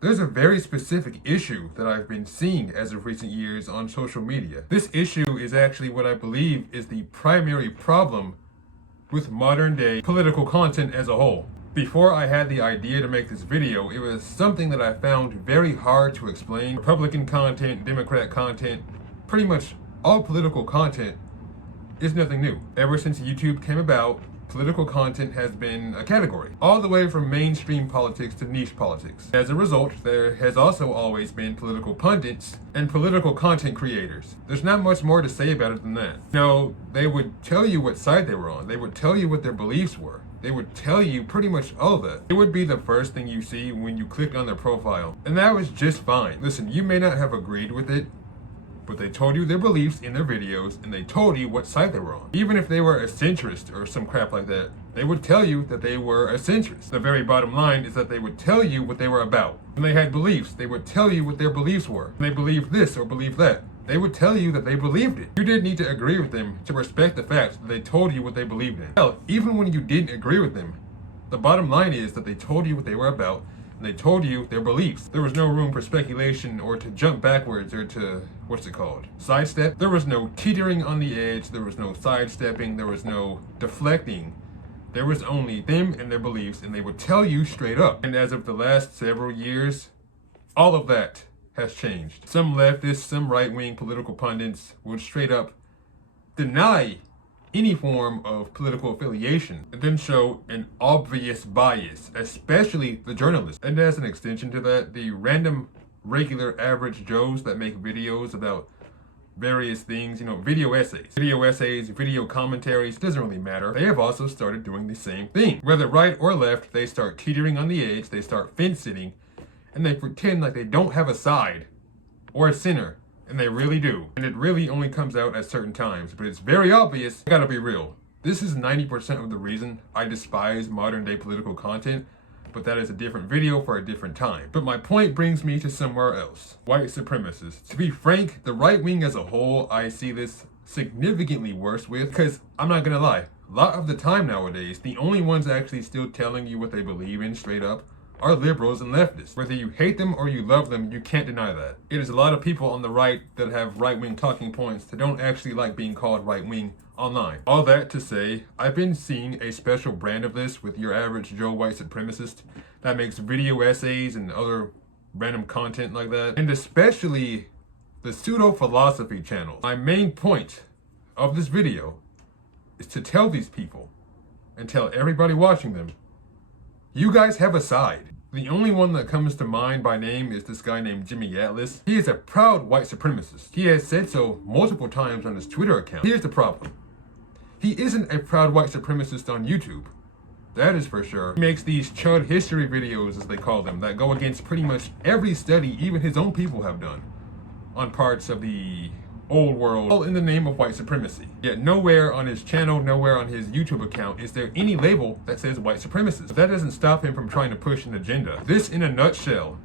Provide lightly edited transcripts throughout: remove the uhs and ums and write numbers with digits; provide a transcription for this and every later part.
There's a very specific issue that I've been seeing as of recent years on social media. This issue is actually what I believe is the primary problem with modern day political content as a whole. Before I had the idea to make this video, it was something that I found very hard to explain. Republican content, Democrat content, pretty much all political content is nothing new. Ever since YouTube came about, political content has been a category, all the way from mainstream politics to niche politics. As a result, there has also always been political pundits and political content creators. There's not much more to say about it than that. No, they would tell you what side they were on. They would tell you what their beliefs were. They would tell you pretty much all of that. It would be the first thing you see when you click on their profile. And that was just fine. Listen, you may not have agreed with it, but they told you their beliefs in their videos, and they told you what side they were on. Even if they were a centrist or some crap like that, they would tell you that they were a centrist. The very bottom line is that they would tell you what they were about. When they had beliefs, they would tell you what their beliefs were. When they believed this or believed that, they would tell you that they believed it. You didn't need to agree with them to respect the fact that they told you what they believed in. Hell, even when you didn't agree with them, the bottom line is that they told you what they were about, and they told you their beliefs. There was no room for speculation or to jump backwards or to, sidestep. There was no teetering on the edge, there was no sidestepping, there was no deflecting. There was only them and their beliefs, and they would tell you straight up. And as of the last several years, all of that has changed. Some leftists, some right-wing political pundits would straight up deny any form of political affiliation and then show an obvious bias, especially the journalists. And as an extension to that, the random, regular, average Joes that make videos about various things, video essays, video commentaries, doesn't really matter. They have also started doing the same thing. Whether right or left, they start teetering on the edge, they start fence sitting, and they pretend like they don't have a side or a center. And they really do. And it really only comes out at certain times. But it's very obvious. I gotta be real. This is 90% of the reason I despise modern day political content. But that is a different video for a different time. But my point brings me to somewhere else. White supremacists. To be frank, the right wing as a whole, I see this significantly worse with. Because I'm not gonna lie. A lot of the time nowadays, the only ones actually still telling you what they believe in straight up are liberals and leftists. Whether you hate them or you love them, you can't deny that. It is a lot of people on the right that have right-wing talking points that don't actually like being called right-wing online. All that to say, I've been seeing a special brand of this with your average Joe white supremacist that makes video essays and other random content like that. And especially the pseudo-philosophy channels. My main point of this video is to tell these people and tell everybody watching them, you guys have a side. The only one that comes to mind by name is this guy named Jimmy Atlas. He is a proud white supremacist. He has said so multiple times on his Twitter account. Here's the problem. He isn't a proud white supremacist on YouTube. That is for sure. He makes these chud history videos, as they call them, that go against pretty much every study even his own people have done on parts of the old world, all in the name of white supremacy. Yet nowhere on his channel, nowhere on his YouTube account is there any label that says white supremacist. But that doesn't stop him from trying to push an agenda. This, in a nutshell,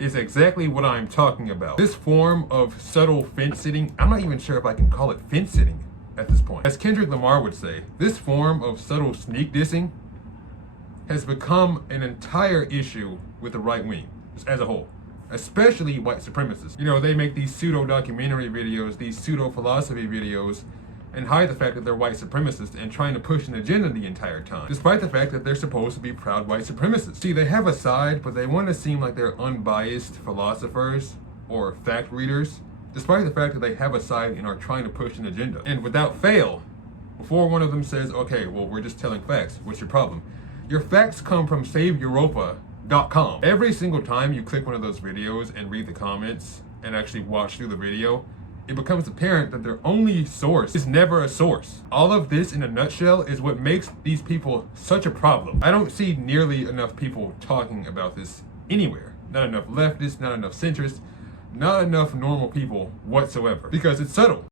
is exactly what I'm talking about. This form of subtle fence sitting, I'm not even sure if I can call it fence sitting at this point. As Kendrick Lamar would say, this form of subtle sneak dissing has become an entire issue with the right wing as a whole. Especially white supremacists. They make these pseudo-documentary videos, these pseudo-philosophy videos, and hide the fact that they're white supremacists and trying to push an agenda the entire time, despite the fact that they're supposed to be proud white supremacists. See, they have a side, but they want to seem like they're unbiased philosophers or fact readers, despite the fact that they have a side and are trying to push an agenda. And without fail, before one of them says, okay, well, we're just telling facts, what's your problem? Your facts come from SaveEuropa.com. Every single time you click one of those videos and read the comments and actually watch through the video, it becomes apparent that their only source is never a source. All of this in a nutshell is what makes these people such a problem. I don't see nearly enough people talking about this anywhere. Not enough leftists, not enough centrists, not enough normal people whatsoever, because it's subtle.